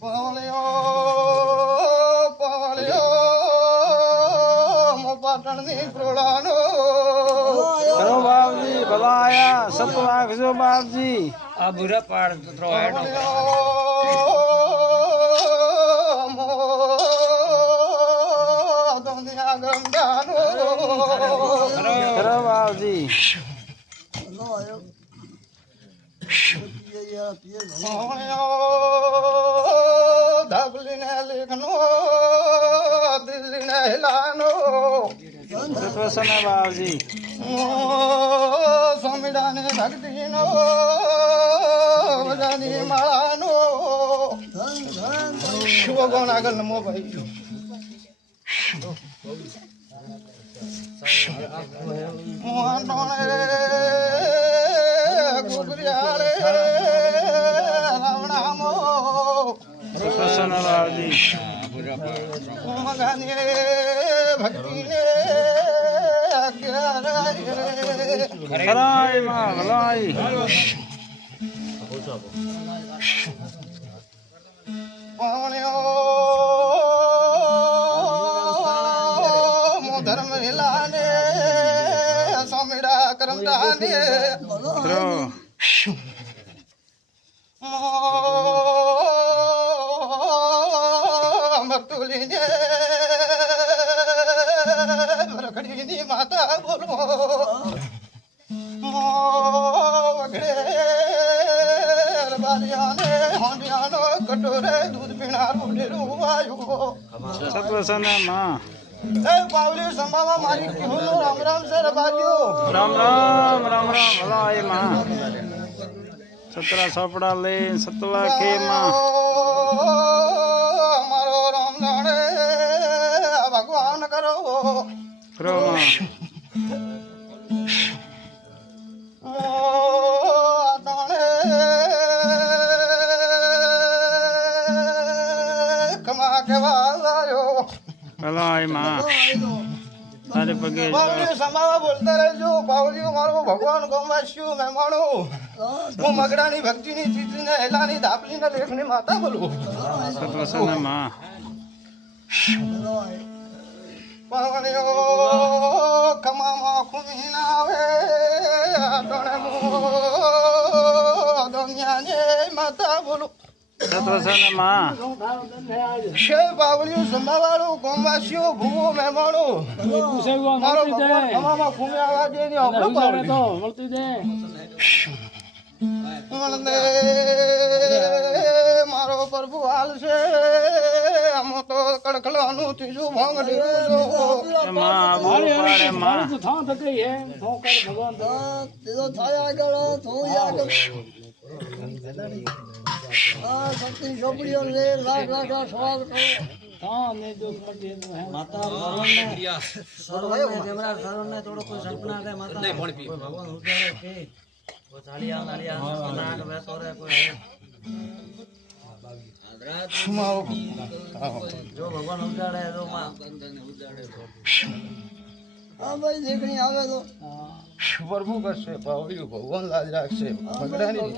પાવળિયો પાવળિયો મો પાટણની પ્રોળાનો કરો બાપજી ભલા આયા સત રાખજો બાપજી આ બુરા પાડ તો હેડો મો દુનિયા ગંગાનો કરો બાપજી ધબલીને લેખનો દિલ્હીને હિલાનો સત્વસન બાપજી સ્વામીડાને ભક્તિનો બધાની માળાનો શિવ ગણ આગળ નમો ભાઈ ગુગરિયાળે રાવણામો સત્વસન બાપજી મગાને ભક્તિને ખરાય માં ભલાઈ ધર્મ હિલાને સ્વામીડા કરમદાને કરો ભક્તુલીને રખડીની માતા બોલો વગડે બારિયાને હોંડિયાનો કટોરે દૂધ પીણારું ડેરું વાયું સત્વસન માં પાવલી સંભાવા મારી કેવું રામ રામ સર બાજુ રામ રામ રામ રામ ભલાઈ માં સતરા સાપડા લે સતવા કે માં મારો રામ જાણે ભગવાન કરો કરો માં કમા કેવા આવ્યો ભલાઈ માં તારે પગે બાવળીઓ સમાવા બોલતા રહેજો બાવળીઓ મારો ભગવાન ગોમવાસ્યું મહેમાનો હું મગડાની ભક્તિની ચીજને હેલાની ધાપલીને લેખની માતા બોલું સત્વસન માં બાવળીઓ કમામાં ખૂમી ના આવે આટણે મો દુનિયાને માતા બોલું સત્વસન માં છે બાવળીઓ સંભાવાળું ગોમવાસીઓ ભૂવો મહેમાનો મારો ભગવાન કમામાં ખૂમી આવવા દે ને આપણો બાવળીઓ મળને મારો પ્રભુ હાલ છે આમ તો કડકલાનું ત્રીજું ભાંગડી માં આબુ પાડે માં શક્તિ ચોપડીઓ લે લાખ લાખ સવાલ કરો હા ભાઈ દેખણી આવે તો પ્રભુ કરશે પાવડિયું ભગવાન લાજ રાખશે ભગડાની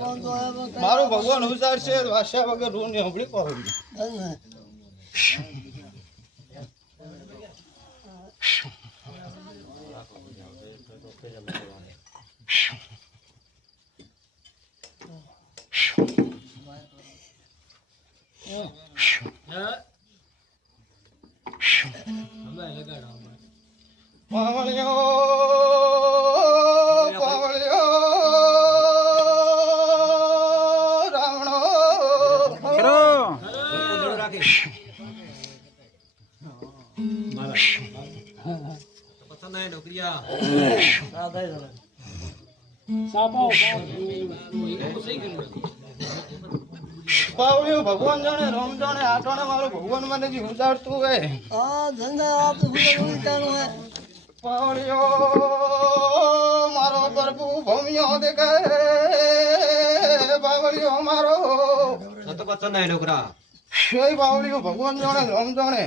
મારો ભગવાન ઉજાડશે વાસ્યા વગર રૂ ને હંભળી પાવડિયું પાવડિયો પાવડિયો રાવણો કરો પાવડિયું ભગવાન જાણે રામ જાણે આટોણે મારો ભગવાન મને જે ઉજાડતું હોય પાવડિયો મારો પ્રભુ ભૂમિયો દેખાય પાવડિયો મારો શેય પાવડિયું ભગવાન જાણે રામ જાણે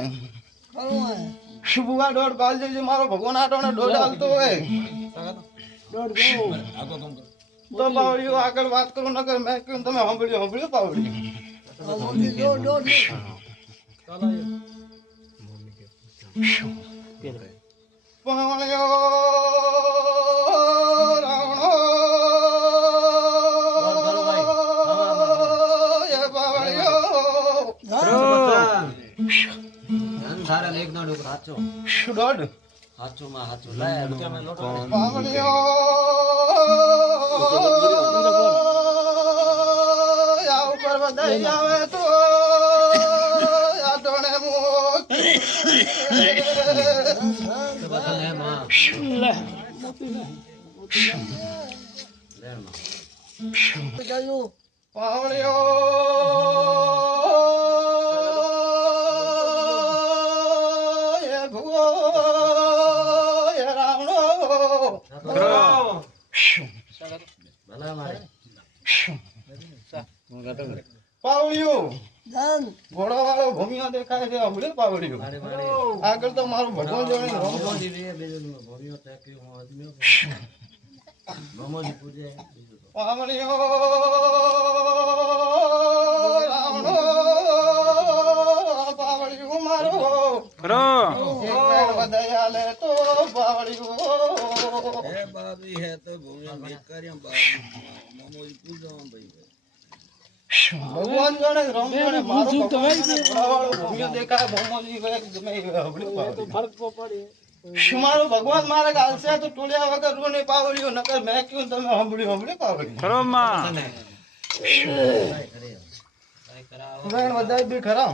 શુભુગા દોડ પાલ જઈ મારો ભગવાન આટોણે દોડ હાલતો હોય તો પાવડીઓ આગળ વાત કરું નકર મેં કહ્યું તમે સાંભળ્યું પાવડીઓ પાવડીઓ રાવણો એ પાવડીઓ દોઢ પાવડીઓ આ ઉપર વધાઈ આવે તો આ દોણે મુખ પાવડીઓ એ ભુવો એ રાવણો પાવડીઓ ઘોડો વાળો ભૂમિયા દેખાય છે હમણાં પાવડીઓ આગળ તો મારું ભગવાન જોડે પાવડીઓ રાવણો પાવડીઓ મારો વધાયા લે તો પાવડીઓ ભગવાન જોડે રમ જોડે મારો ઘોડાવાળો ભૂમિયો દેખાય મોમોજી ગમે મારો ભગવાન મારે ગાલશે તો ટોળિયા વગર રૂ નહીં પાવડ્યો નકર મેં કયું તમે સાંભળ્યું પાવડ્યું વધાઈ બી ખરા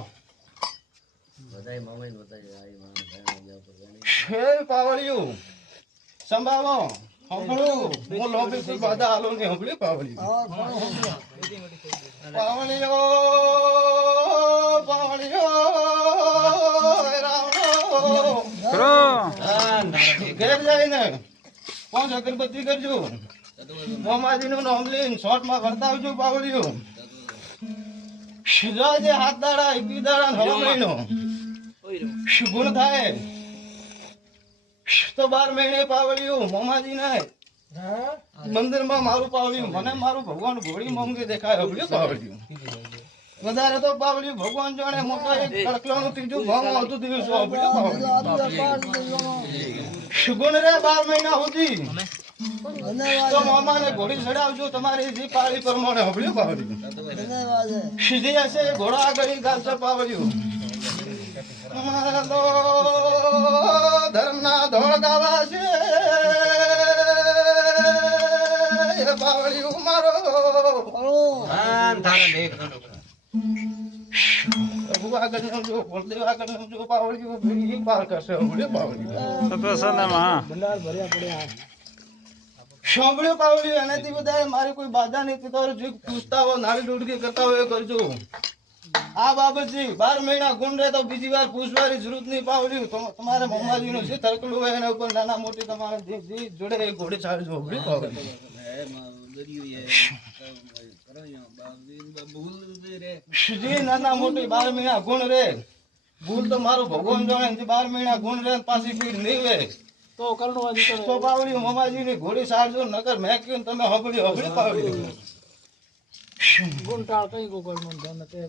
પાવડ્યું સંભાળો સાંભળું હું લોબી કોઈ બાધા હાલો નહીં સાંભળ્યું પાવડ્યું પાવડીઓ પાવડીઓ ઘેર જઈને 5 અગરબત્તી કરજો મોમાજી નું નામ લઈને શોર્ટમાં કરતા આવજો પાવડીઓ જે હાથ દાડા 21 દાડા હવા મહિનો ગુણ થાય તો 12 મહિને પાવડીઓ મોમાજી ના મંદિર માં મારું પાવડ્યું મને મારું ભગવાન ઘોડી મોંઘી દેખાય હબળ્યું પાવડ્યું વધારે તો પાવડ્યું ભગવાન જાણે મોટો એક કડકલાનું ત્રીજું ભાવ આવતું દિવસ સુગુણ રે 12 મહિના સુધી તો મામાને ઘોડી ચડાવજો તમારી જે પાળી પ્રમાણે હબળ્યું પાવડ્યું સીધી હશે ઘોડા આગળ ગાલશે પાવડ્યું ધર્મના ધોળ ગાવા છે પાવડીઓ મારો આગળ નમજો બળદેવ આગળ નમજો પાવડીઓ પાર કરશે સાંભળ્યો પાવડીઓ એનાથી વધારે મારી કોઈ બાધા નથી તો જે પૂછતા હોય નાળી ડૂડકી કરતા હોય એ કરજો આ બાબતજી 12 મહિના ગુણ રહે તો બીજી વાર પૂછવાની જરૂર નહીં પાવડ્યું તમારે મમ્માજી નું જે તરકલું હોય એના ઉપર નાના મોટી તમારે જોડે એ ઘોડી ચાલજો નાના મોટી 12 મહિના ગુણ રે ભૂલ તો મારું ભગવાન જાણે 12 મહિના ગુણ રે પાછી પીડ નહીં વે તો તો પાવડી મમાજી ની ઘોડી સારજો નકર મેં કીધું તમે હબડી પાવડી ગુણ ટાળ કઈ ગોગલ નું ધન તે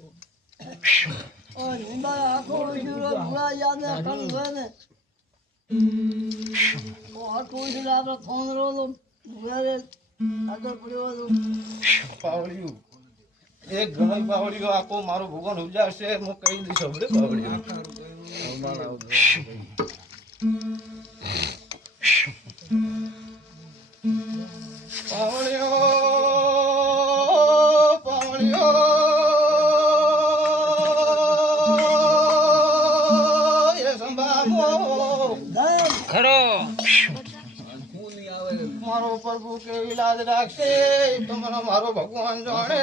ઓર નિંદા આખો ઉજરો ભૂલા યાદ કણ ગને ઓ આખો ઉજરો આપો ફોન રોલો ઘરે આગળ પડ્યો પાવડીયું એક ઘણી પાવડીઓ આખો મારો ભગવાન ઉજાડશે હું કહી દઈશ હબડે પાવડીઓ પાવડીઓ પાવડીઓ એ સંભાળો ખરો મારો પ્રભુ કે ઇલાજ રાખશે તમારો મારો ભગવાન જાણે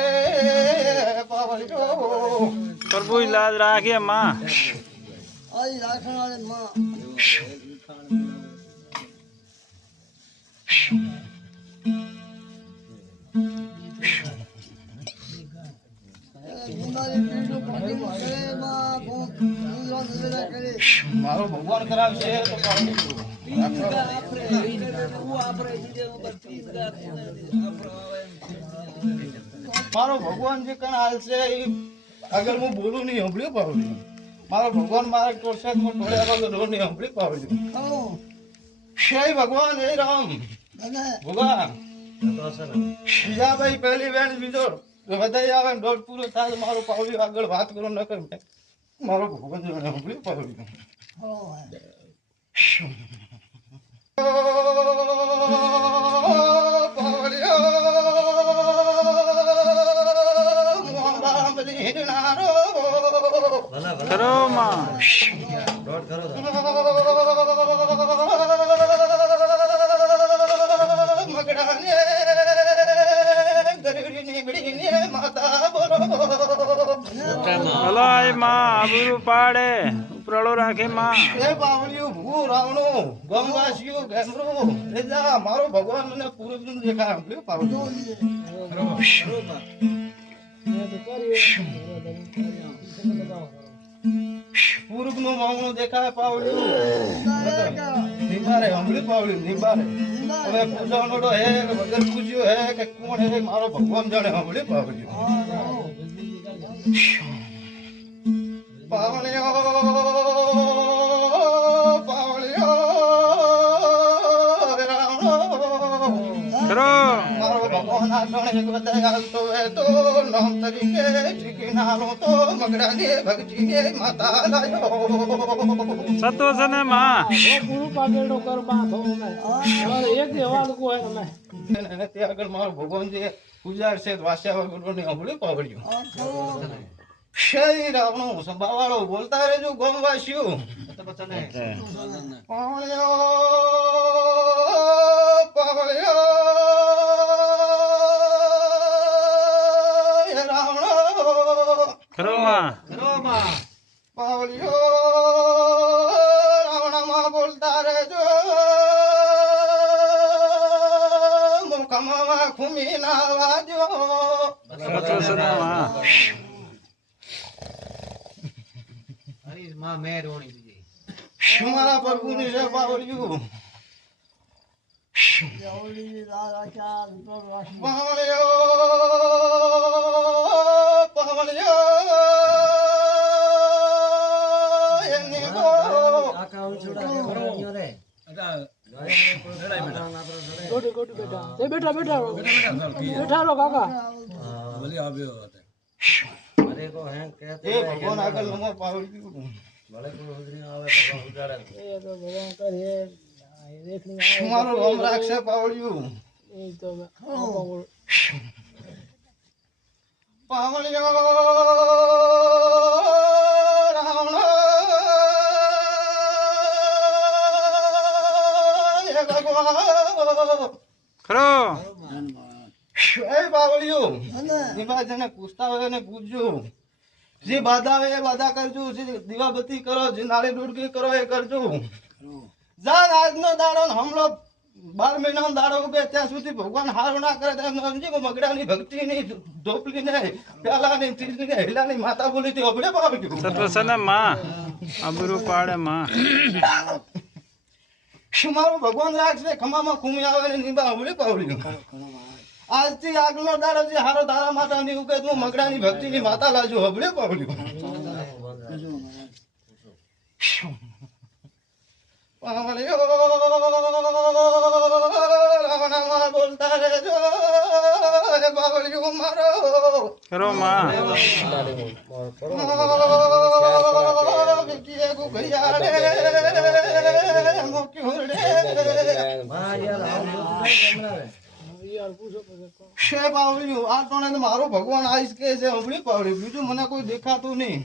પાવડીઓ પ્રભુ ઇલાજ રાખે માં આઈ રાખણ વાલે માં મારો ભગવાન કરાવશે તો પાવડીઓ મારો ભગવાન જે કણ હાલ છે એ અગર હું બોલું નહીં હંભળ્યું પાવડ્યું મારો ભગવાન મારા ટોળસાદ માં ટોળ્યા વગર નહીં હંભળ્યું પાવડ્યું જય ભગવાન જય રામ ભગવાન બીજાભાઈ પહેલી વેણ બીજો વધાઈ આવે ને દોઢ પૂરો થાય તો મારું પાવડ્યું આગળ વાત કરો ન કર મારો ભગવાન જાણે હંભળ્યું પાવડ્યું ખરો માં ભલાય માં આબરૂ પાડે ઉપરાળો રાખે માં એ બાવળિયું ભૂ રાવણું ગમવાસીઓ ગેમરું રેજા મારો ભગવાન મને પૂરું નું દેખાય હંભળ્યું પાવળિયું પૂર્વ નું મામલું દેખાય પાવડ્યું નિબારે હંભળ્યું પાવડ્યું નિબારે હવે પૂજાનો તો હે કે વગર પૂજ્યો હે કે કોણ હે મારો ભગવાન જાણે હંભળ્યું પાવડ્યું પાવળિયો પાવળિયો રાવણો ખરો મારો ભગવાન આટણે વધારે હાલતો હે તો નામ તરીકે ઠીકી નાનો તો મગડાને ભગજીને માતા લાયો સતો છે ને માં પૂરું પાકેડો કર બાંધો એક દેવાલ કો હે અમે અને તે આગળ મારો ભગવાન જે પૂજાર છે વાસ્યા વગરને હંભળ્યું પાવડ્યું શરી રાવણું સંભાવાળો બોલતા રહેજો ગોમવાસીઓ પાવળિયો પાવળિયો રાવણો ખરો માં પાવળિયો રાવણમાં બોલતા રહેજો મુખમાં ખુમી ના વાજો સતો છે ને માં મારા પ્રભુની છે પાવળિયું પાવળિયો પાવળિયો એની ગો બેઠા બેઠા બેઠા રો કાકા એ ભગવાન આગળ નમો પાવળિયું મારો રોમ રાખશે પાવળિયું પાવળિયો રાવણો એ ભગવાન ખરો એ પાવળિયું નિભાજને પૂછતા હોય એને પૂછજો જે બાધા હોય એ બાધા કરજો જે દીવાબત્તી કરો જે નાળી ડુડકી કરો એ કરજો જાન આજનો દાડો ને હમણો 12 મહિનાનો દાડો ઉગે ત્યાં સુધી ભગવાન હારું ના કરે તેમ સમજી કે મગડાની ભક્તિ ની ઢોપલી ને પ્યાલાની ત્રીજની ને હેલાની માતા બોલી થી અબડે પાવડ્યું સતો છે ને માં આબરૂ પાડે માં શું મારું ભગવાન રાખશે ખમામાં ખૂમી આવે ને નીબા અબડે પાવડ્યું આજથી આગલો દાડો જે હારો તારા માતા ની ઉગે હું મગડાની ભક્તિ ની માતા લાજો અબડે પાવડ્યું પાવળિયો રાવણમાં બોલતા રહેજો એ પાવળિયો મારો ખરો માં વિકીએ ગુગરિયા રે મોક્યો રે શે પાવળિયું આ ટોણે મારો ભગવાન આઈસ કે છે હંભળી પાવળ્યું બીજું મને કોઈ દેખાતું નહીં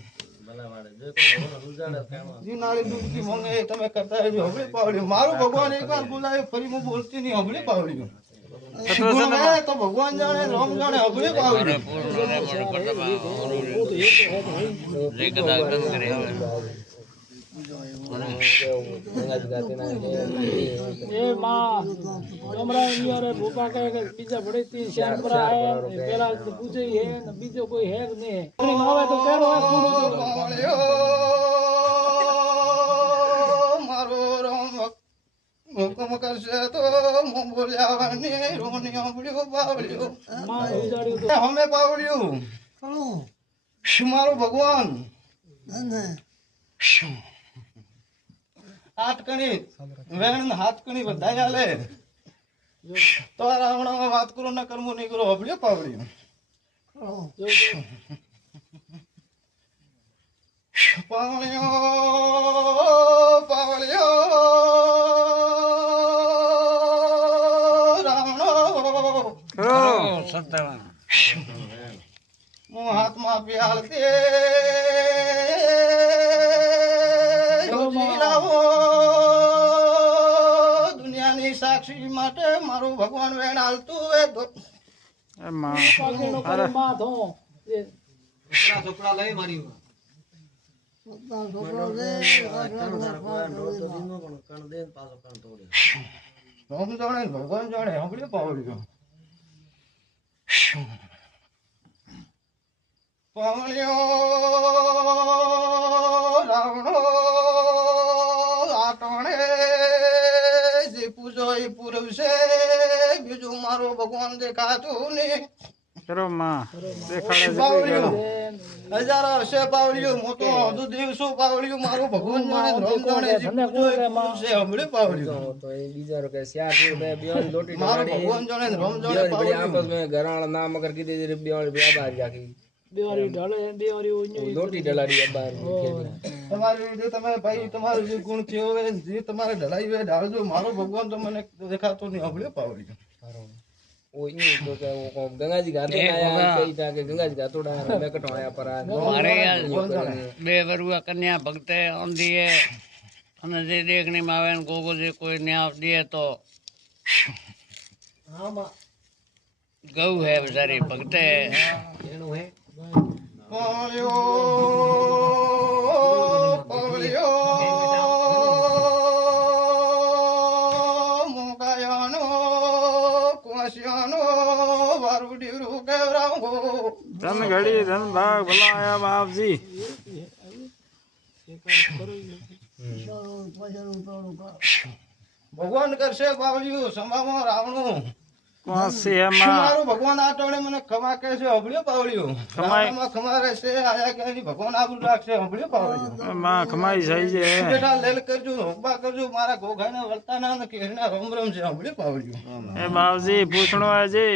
નાળી ડૂબકી મંગે તમે કરતા રહેજો હંભળી પાવળ્યું મારું ભગવાન એકવાર બોલાવે ફરી હું બોલતી નહીં હંભળી પાવળ્યું તો ભગવાન જાણે રામ જાણે હંભળી પાવળ્યું એ માં કમરા નિયરે ભૂપા કહે કે બીજા ભડે તી શ્યામ પર આए પેલા પૂછે હે ને બીજો કોઈ હે કે નહીં આવે તો કેરો મારો રામ હુકમ કરશે તો હું બોલ્યા ની રોની આંબળ્યો બાવળ્યો માં ઉજાડ્યું તો અમે બાવળ્યું શું મારું ભગવાન શું આટકણી વેણ હાથકણી બધા હાલે તો રાવણામાં વાત કરો ના કરવું નહીં કરો હબળ્યો પાવળ્યો પાવળ્યો પાવળ્યો રાવણો હું હાથમાં પ્યાલ દે દુનિયાની સાક્ષી માટે મારું ભગવાન વેણ હાલતું એ તો પાકેલો કરે માં ધો એ છોકરા લઈ મારી રામ જાણે ભગવાન જાણે હમણાં પાવડ્યો પાવળ્યો રાવણો આટણે જે પૂજો એ પૂરવશે બીજું મારો ભગવાન દેખાતું નહીં કરો માં દેખાડે પાવળ્યું હજારો હશે પાવળ્યું મોટો અડધું દિવસો પાવળ્યું મારું ભગવાન જાણે રામ જાણે જે પૂજો એ પૂરવશે હમણાં પાવળ્યું તો એ બીજા કે શિયાર બે બેવાળી લોટી મારું ભગવાન જાણે રામ જાણે બળી પાવળ્યું આપસ में गराण ना मगर कીધી બેવાળી બે બાર જાકી બેવારી ઢાલે બેવારી ઓഞ്ഞી લોટી ડલાડી બાર તમારી રીતે તમે ભાઈ તમારો જે ગુણ થયો હોય જે તમારે ઢલાઈ હોય ઢાળજો મારો ભગવાન તો મને દેખાતો નહીં હમણાં પાવળ્યું वो यूं तो क्या वो गंगा जी घाट आया कई था के गंगा जी घाट उड़ा मैं कटवाया पर મારે બે વરુઆ કન્યા ભક્તે ઓંધીએ અને જે દેખણી માં આવે ને ગોગો જે કોઈ ન્યાવ દે તો ગૌ હે બિચારી ભક્તે એનું હે પાવળ્યો પાવળ્યો મોગાયાનો કુંસિયાનો વારુડી રૂકેરાવો ધન ઘડી ધન ભાગ ભલા આયા બાપજી ભગવાન કરશે પાવળ્યું સમામાં રાવણું કોસી શું એમાં મારું ભગવાન આ ટોળે મને ખમા કહે છે હબળ્યો પાવળ્યું રાવણમાં ખમા રહેશે આયા કે નહીં ભગવાન આબરૂ રાખશે હબળ્યો પાવળ્યું માં ખમાઈ જાય છે બેટા લેલ કરજો હોબા કરજો મારા ઘોઘાના વર્તાના ને કેરના રોમ રોમ છે હબળ્યો પાવળ્યું એ બાપજી પૂછણો આજે